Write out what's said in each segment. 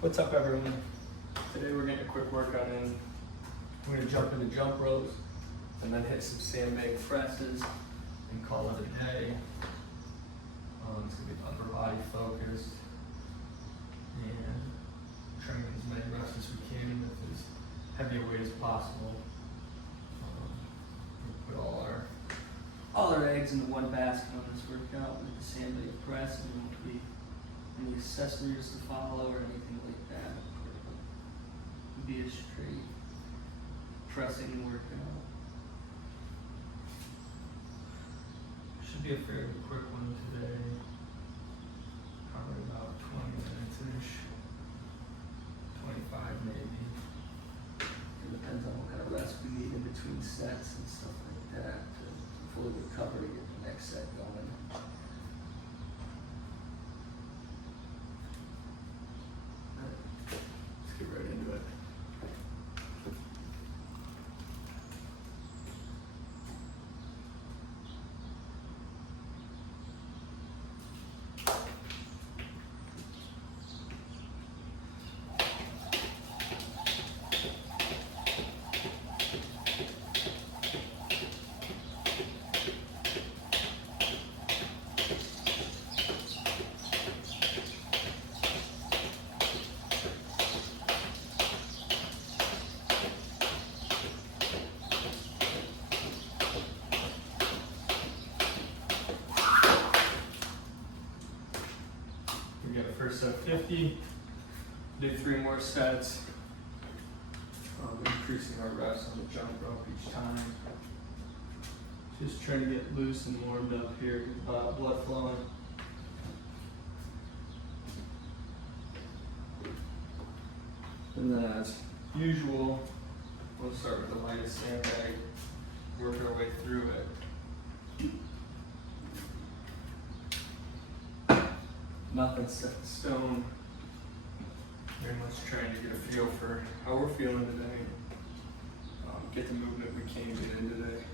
What's up, everyone? Today we're getting a quick workout in. We're gonna jump into jump ropes and then hit some sandbag presses and call it a day. It's gonna be upper body focused and train as many reps as we can with as heavy a weight as possible. We'll put all our eggs into one basket on this workout with the sandbag press, and there won't be any accessories to follow or anything like that. It'll be a straight pressing workout. Should be a fairly quick one today. Probably about 20 minutes-ish. 25 maybe. It depends on what kind of rest we need in between sets and stuff like that to fully recover to get the next set going. Let's get right into it. We got a first set 50, do 3 more sets, increasing our reps on the jump rope each time. Just trying to get loose and warmed up here, get blood flowing. And then as usual, we'll start with the lightest sandbag, work our way through it. Nothing set in stone. Very much trying to get a feel for how we're feeling today. Get the movement we can get in today.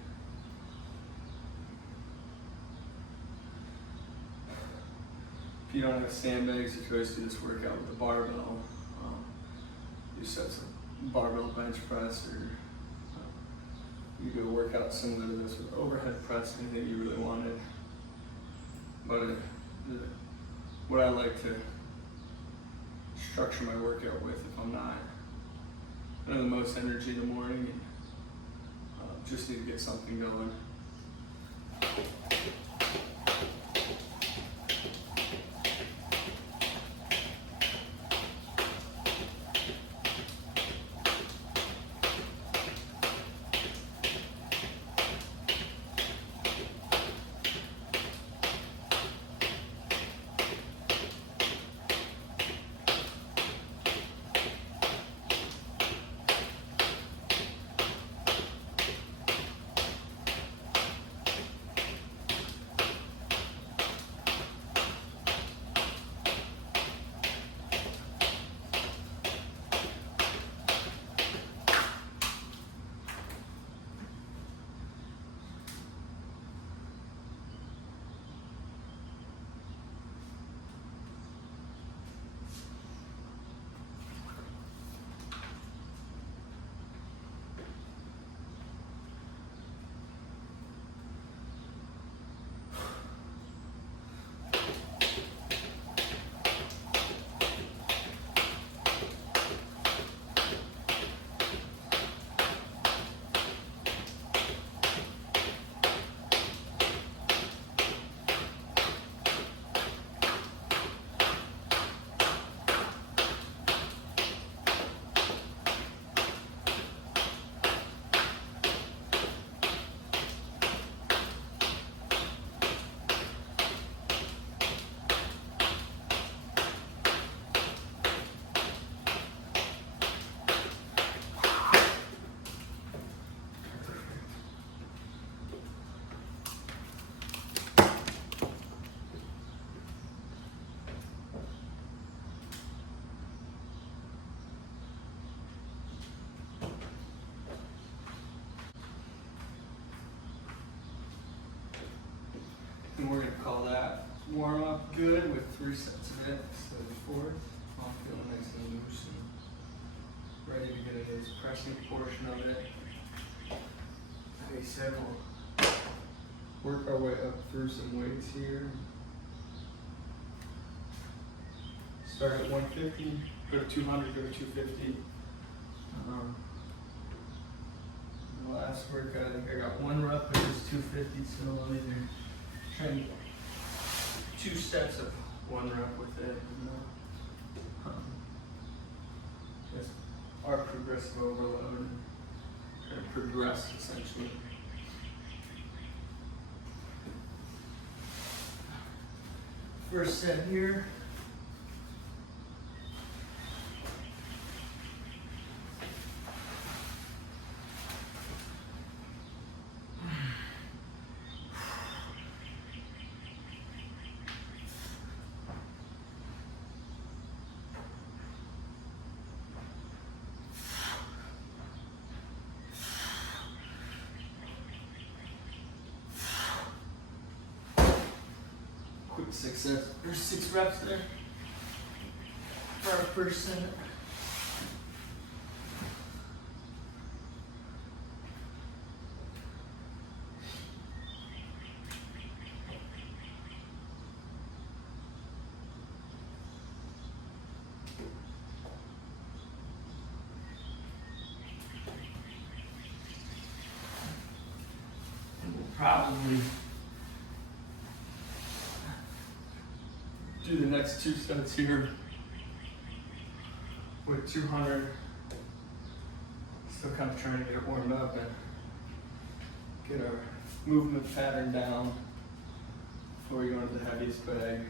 If you don't have sandbags, you can always do this workout with a barbell. You set some barbell bench press, or you do a workout similar to this with overhead press, anything you really wanted. But what I like to structure my workout with, if I'm not the most energy in the morning and just need to get something going. And we're going to call that warm up good with 3 sets of it. So the fourth. All feeling nice and loose and ready to get into this pressing portion of it. Like I said, we'll work our way up through some weights here. Start at 150, go to 200, go to 250. The last workout, I think I got 1 rep, but it's 250, so I'll either train 2 sets of 1 rep with it. Just our progressive overload, kind of progress essentially. First set here. Quick success. There's 6 reps there for our first set. And we'll probably do the next 2 sets here with 200. Still kind of trying to get it warmed up and get our movement pattern down before we go into the heaviest bag.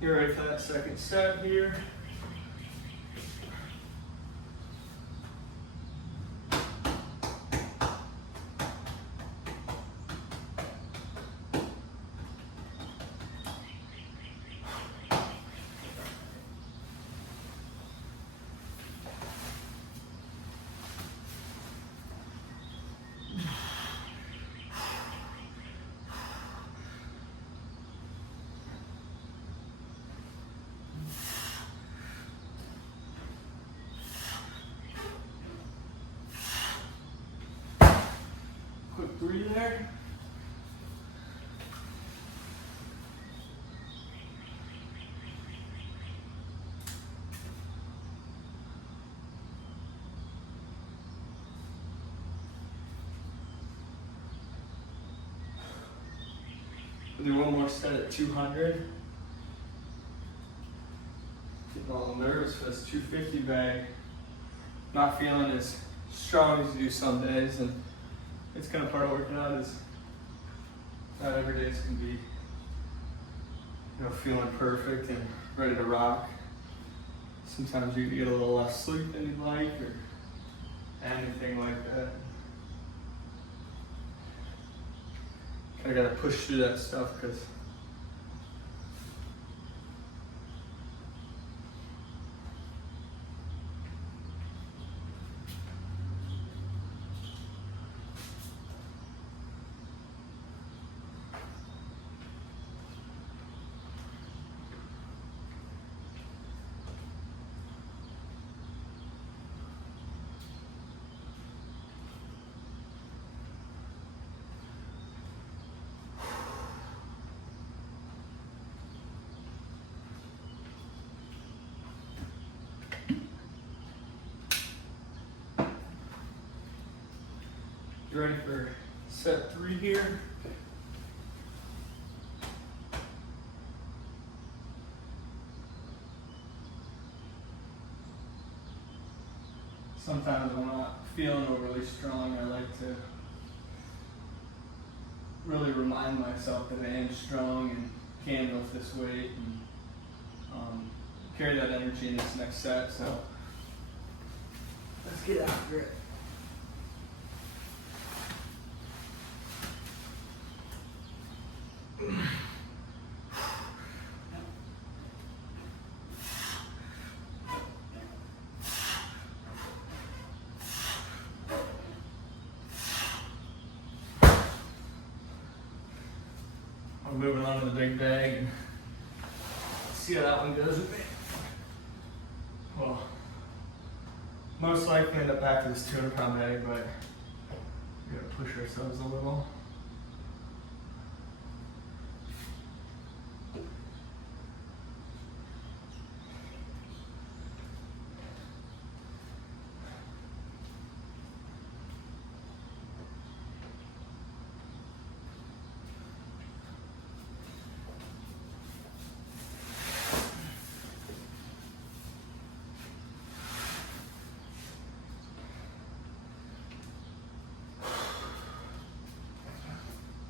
You're ready for that second set here. Quick 3 there. We'll do 1 more set at 200. Getting a little nervous for this 250 bag. Not feeling as strong as you do some days, and it's kind of part of working out is not every day is going to be, feeling perfect and ready to rock. Sometimes you get a little less sleep than you'd like or anything like that. Kind of got to push through that stuff because you ready for set 3 here? Sometimes when I'm not feeling overly strong, I like to really remind myself that I am strong and can lift this weight. And carry that energy in this next set. So let's get after it. I'm moving on to the big bag and see how that one goes with me. Well, most likely end up back to this 200-pound bag, but we gotta push ourselves a little.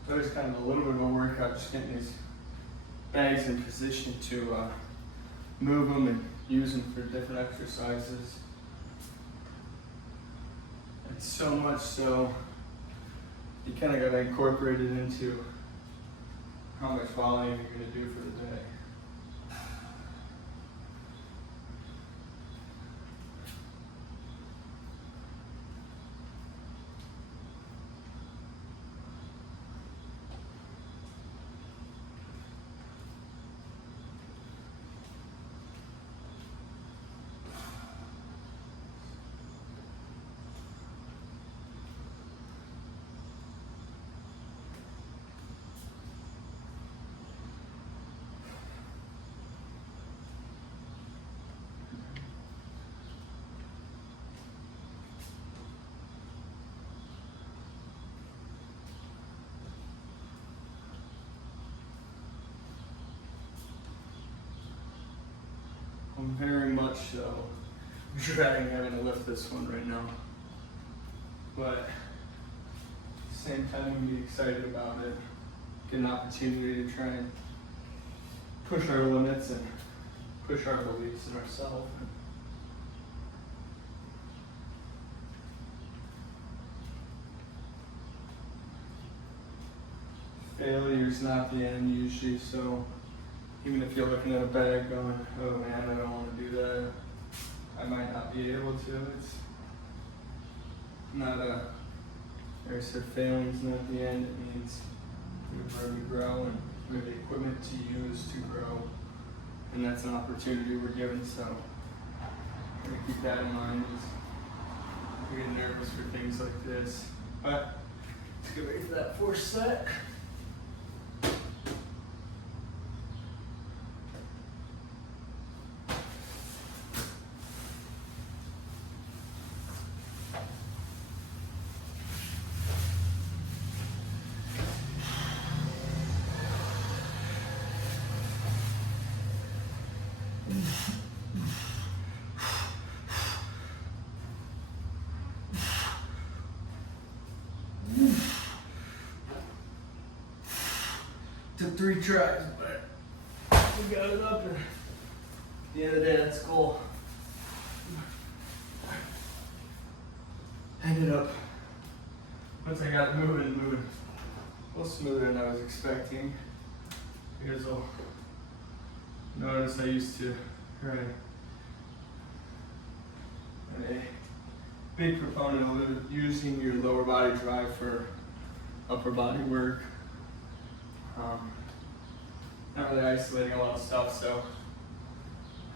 So it's kind of a little bit of a workout, just getting these bags in position to move them and use them for different exercises. It's so much so you kind of got to incorporate it into how much volume you're going to do for the day. I'm very much so dreading having to lift this one right now. But at the same time, I'm really excited about it. Get an opportunity to try and push our limits and push our beliefs in ourselves. Failure's not the end usually, so even if you're looking at a bag going, oh man, I don't want to do that, I might not be able to. It's not a, like I said, failing's not the end. It means we're where we grow and we have the equipment to use to grow. And that's an opportunity we're given, so we're gonna keep that in mind as we get nervous for things like this. But let's get ready for that fourth set. Took 3 tries, but we got it up, and at the end of the day, that's cool. Ended up, once I got it moving a little smoother than I was expecting. Because I'll notice I used to, I'm a big proponent of using your lower body drive for upper body work. Not really isolating a lot of stuff, so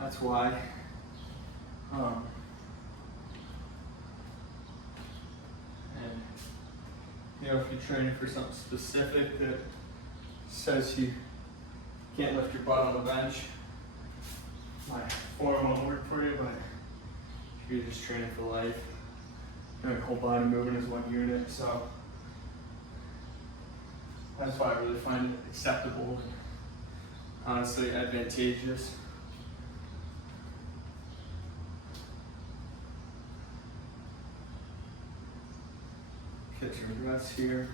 that's why. And you know, if you're training for something specific that says you can't lift your butt on the bench, my form won't work for you. But if you're just training for life, you know, your whole body moving is one unit, so that's why I really find it acceptable and honestly advantageous. Catch your breaths here.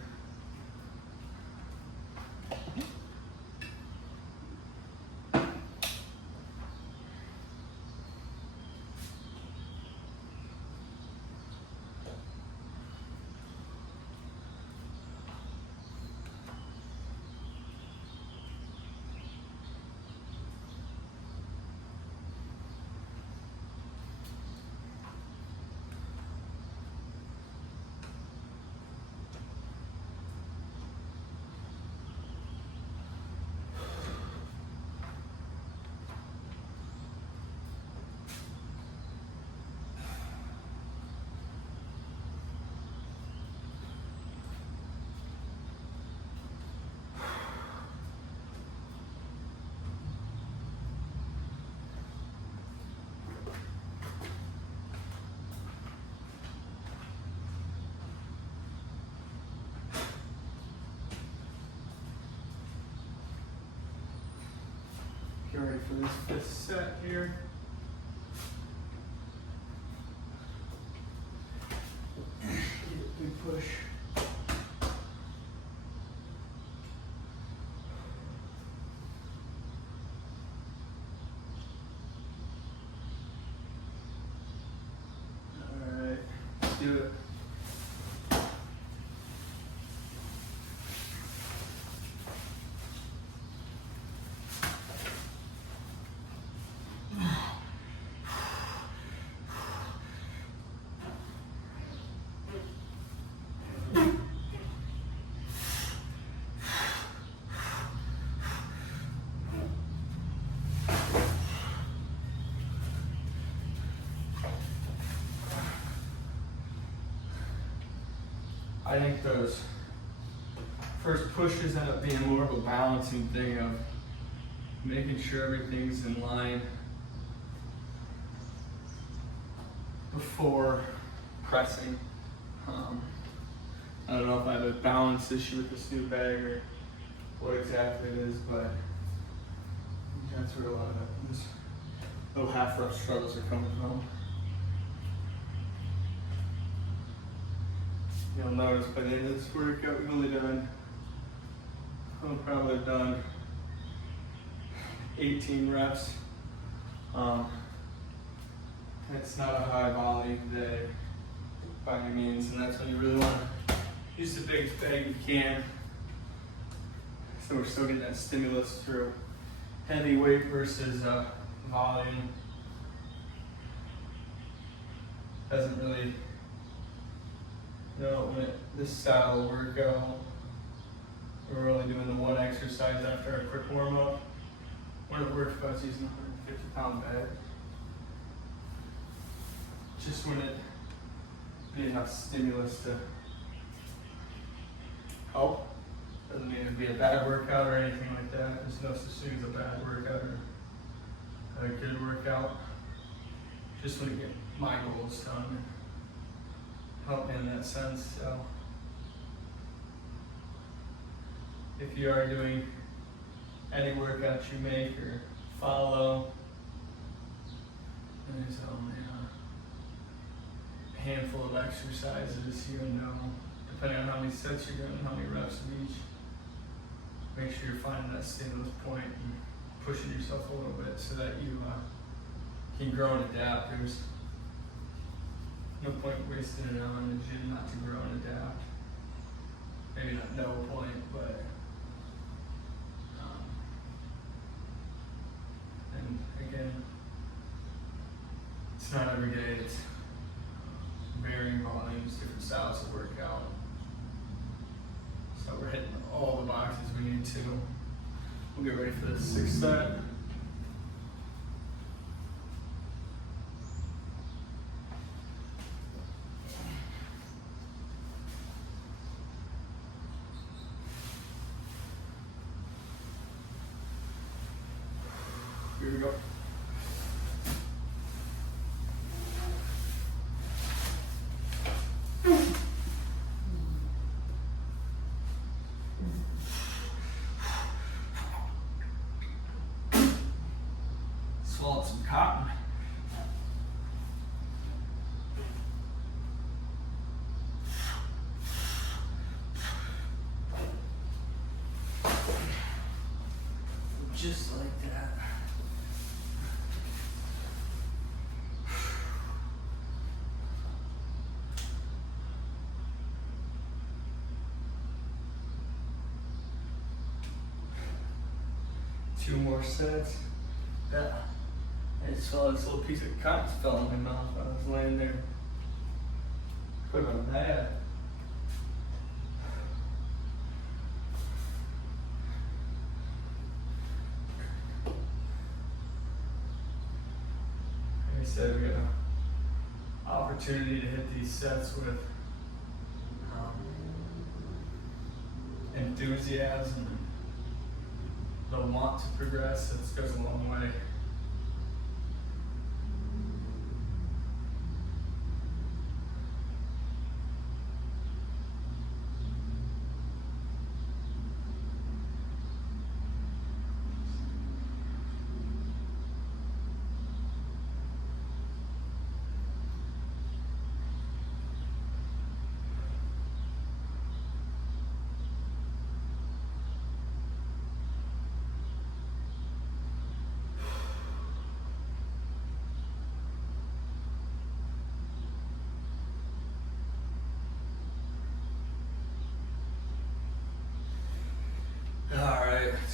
for this fifth set here. Big push. All right, let's do it. I think those first pushes end up being more of a balancing thing of making sure everything's in line before pressing. I don't know if I have a balance issue with this new bag or what exactly it is, but that's where a lot of these little half rep struggles are coming from. You'll notice by the end of this workout, we've only done, I'll probably have done 18 reps. And it's not a high volume day by any means, and that's when you really want to use the biggest bag you can. So we're still getting that stimulus through heavy weight versus volume. Doesn't really, when this style of workout, we're only doing the one exercise after a quick warm up. When it works, if I was using a 150-pound bag, just when it be enough stimulus to help. Doesn't mean it'd be a bad workout or anything like that. There's no such thing as a bad workout or a good workout. Just want to get my goals done and help me in that sense. So if you are doing any workout you make or follow, there's only a handful of exercises, depending on how many sets you're doing, how many reps of each. Make sure you're finding that stimulus point and pushing yourself a little bit so that you can grow and adapt. There's no point wasting it on the gym not to grow and adapt. Maybe not no point, but and again, it's not every day. It's varying volumes, different styles of workout. So we're hitting all the boxes we need to. We'll get ready for the sixth set. Here we go. Swallowed some cotton. Just like that. Two more sets. Yeah. I just saw this little piece of cotton fell in my mouth while I was laying there. Put it on that. Like I said, we got an opportunity to hit these sets with enthusiasm and the want to progress. It goes a long way.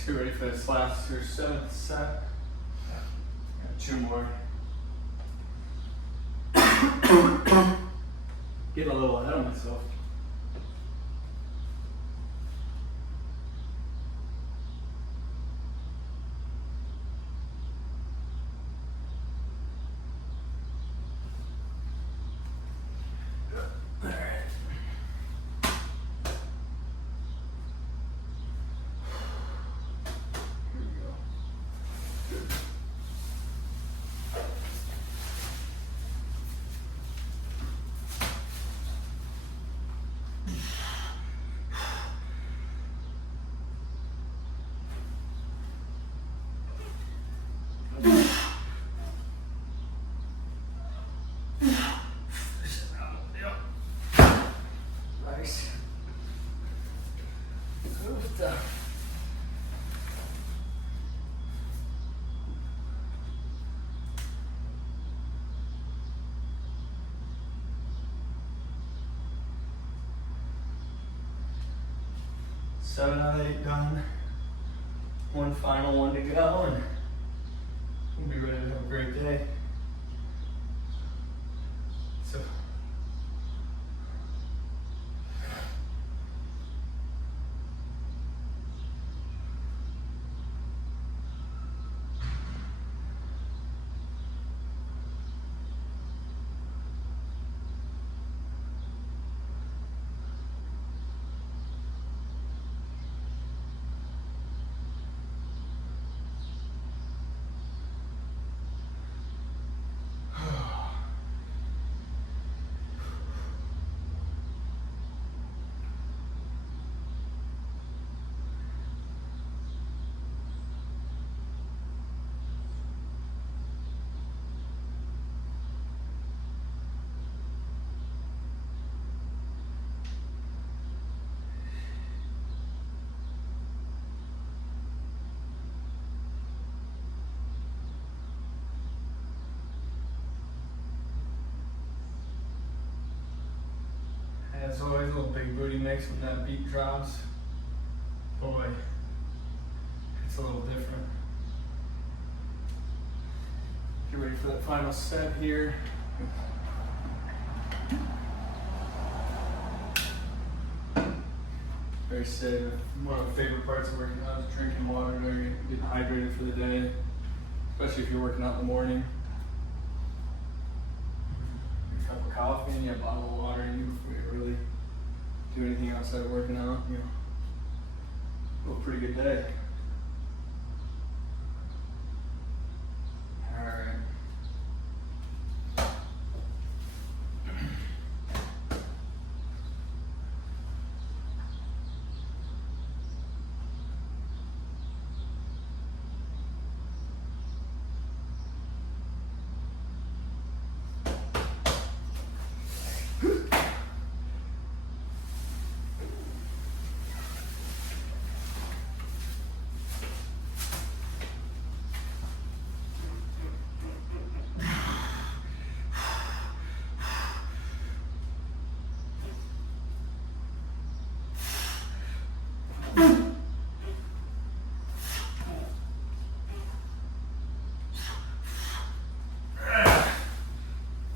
get ready for this last or 7th set. Got 2 more. Getting a little ahead of myself. All right. Here we go. Good. Nice. Good. 7 out of 8 done. 1 final one to go, and we'll be ready to have a great day. So. As always, a little big booty mix when that beat drops. Boy, it's a little different. Get ready for that final set here. Very safe. One of the favorite parts of working out is drinking water, getting hydrated for the day, especially if you're working out in the morning. A cup of coffee and you have a bottle of water in you before you really do anything outside of working out. You know, a pretty good day. All right.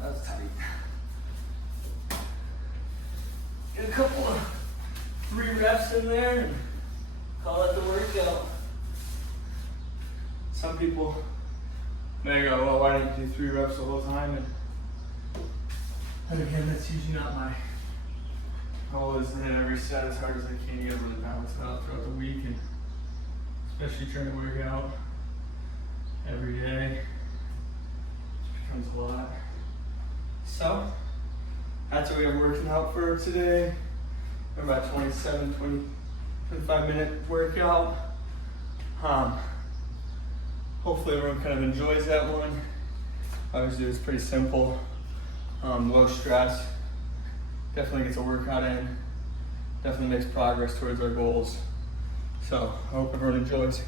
That's tight. Get a couple of 3 reps in there and call it the workout. Some people may go, well, why didn't you do 3 reps the whole time? And again, that's usually not my goal, is to hit every set as hard as I can to get really balanced out throughout the week, and especially trying to work out every day. It becomes a lot. So, that's what we have working out for today. We're about 25 minute workout. Hopefully everyone kind of enjoys that one. Obviously it's pretty simple, low stress. Definitely gets a workout in. Definitely makes progress towards our goals. So I hope everyone enjoys.